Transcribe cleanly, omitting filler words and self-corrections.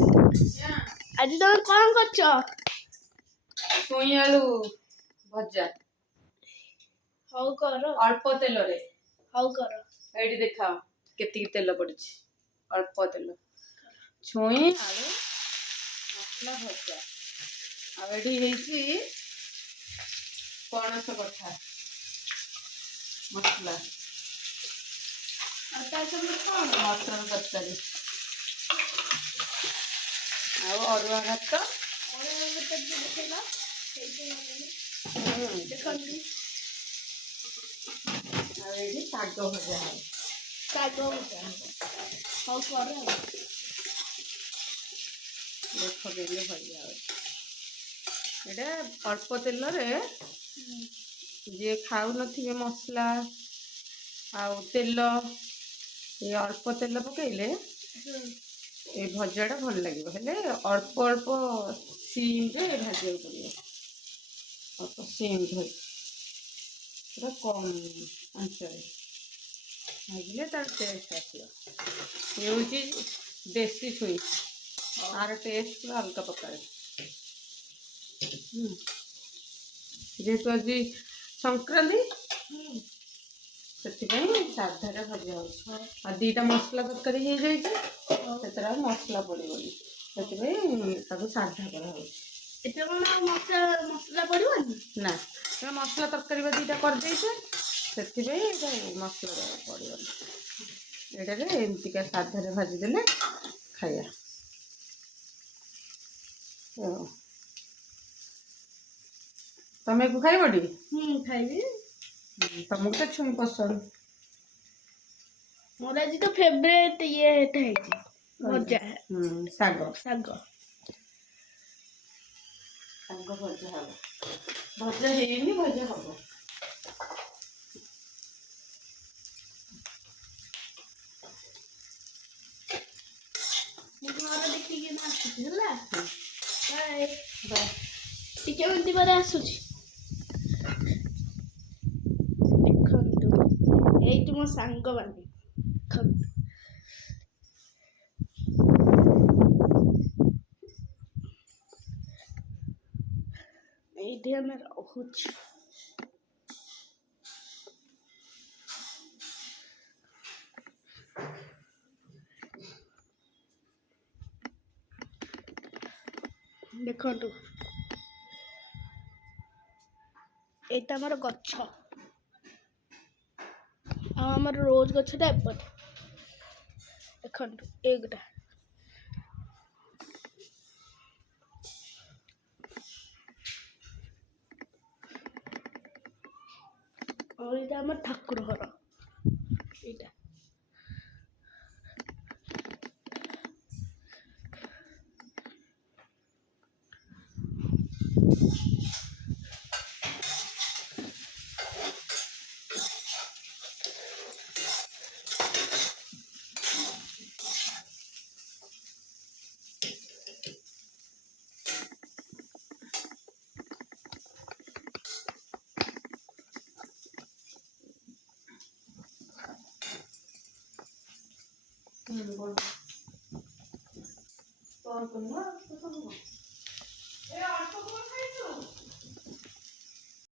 ଆଜି ତମେ କଣ କରୁଛ? ଛୁଇଁ ଆଳୁ ଭଜା। ହଉ କର। ଅଳ୍ପ ତେଲରେ। ହଉ କର। ଏଇଠି ଦେଖାଅ କେତିକି ତେଲ ପଡିଛି। ଅଳ୍ପ ତେଲ। ଛୁଇଁ ଆଳୁ ମସଲା ଭଜା। ଆଉ ଏଠି ହେଇଛି ପଣସ କଠା ମସଲା। ଆଉ ତା ସାଙ୍ଗରେ କଣ? ମଟର ତରକାରୀ। ଆଉ ଅରୁଆ ଭାତ। ଦେଖନ୍ତୁ। ଆଉ ଏଇଠି ଶାଗ ଭଜା ହବ। ଶାଗ ଭଜା ହବ। ହଉ କର ଆଉ। ଦେଖ କେମିତି ଭଜା ହଉଛି। ଏଇଟା ଅଳ୍ପ ତେଲରେ ଯିଏ ଖାଉନଥିବେ ମସଲା ଆଉ ତେଲ, ଏ ଅଳ୍ପ ତେଲ ପକେଇଲେ ଏ ଭଜାଟା ଭଲ ଲାଗିବ। ହେଲେ ଅଳ୍ପ ଅଳ୍ପ ସିମରେ ଭାଜିବାକୁ ପଡ଼ିବ। ଅଳ୍ପ ସିମ୍ ଧରି ପୁରା କମ୍ ଆଞ୍ଚରେ ଭାଜିଲେ ତାର ଟେଷ୍ଟ ଆସିବ। ଇଏ ହେଉଛି ଦେଶୀ ଛୁଇଁ। ଆର ଟେଷ୍ଟ ପୁରା ଅଲଗା ପ୍ରକାର। ଯେହେତୁ ଆଜି ସଂକ୍ରାନ୍ତି ସେଥିପାଇଁ ସାଧାଟା ଭଜା ହେଉଛି। ଆଉ ଦୁଇଟା ମସଲା ତରକାରୀ ହେଇଯାଇଛି, ସେଥିରେ ଆଉ ମସଲା ପଡ଼ିବନି। ସେଥିପାଇଁ ତାକୁ ସାଧା କରାହେଉଛି। ଏଥିରେ କଣ ମସଲା ପଡ଼ିବନି? ନା, ମସଲା ତରକାରୀ ବା ଦୁଇଟା କରିଦେଇଛେ, ସେଥିପାଇଁ ଏଇଟା ମସଲା ଦେବାକୁ ପଡ଼ିବନି। ଏଇଟାରେ ଏମିତିକା ସାଧାରେ ଭାଜିଦେଲେ ଖାଇବା। ତମେ ୟାକୁ ଖାଇବଟି? ଖାଇବି। ତମକୁ ତ ଛୁଇଁ ପସନ୍ଦ। ମୋର ଆଜି ତ ଫେବରେଟ୍ ଏଇଟା ହେଇଛି ଭଜା। ଶାଗ। ଶାଗ। ଶାଗ ଭଜା ହବ। ଭଜା ହେଇନି, ଭଜା ହବ। ମୁଁ ଘର ଦେଖିକି ଆସୁଛି ହେଲା। ବାଏ। ବାଏ। ଟିକେ ମିନିଟ୍ ପରେ ଆସୁଛି। ଦେଖନ୍ତୁ, ଏଇଠି ମୋ ସାଙ୍ଗମାନେ ଦେଖନ୍ତୁ। ଏଇଠି ଆମେ ରହୁଛୁ। ଦେଖନ୍ତୁ, ଏଇଟା ଆମର ଗଛ। ଆଉ ଆମର ରୋଜ ଗଛଟା ଏପଟେ। ଦେଖନ୍ତୁ ଏଇଗୁଟା। ଆଉ ଏଇଟା ଆମର ଠାକୁର ଘର। ଏଇଟା କଣ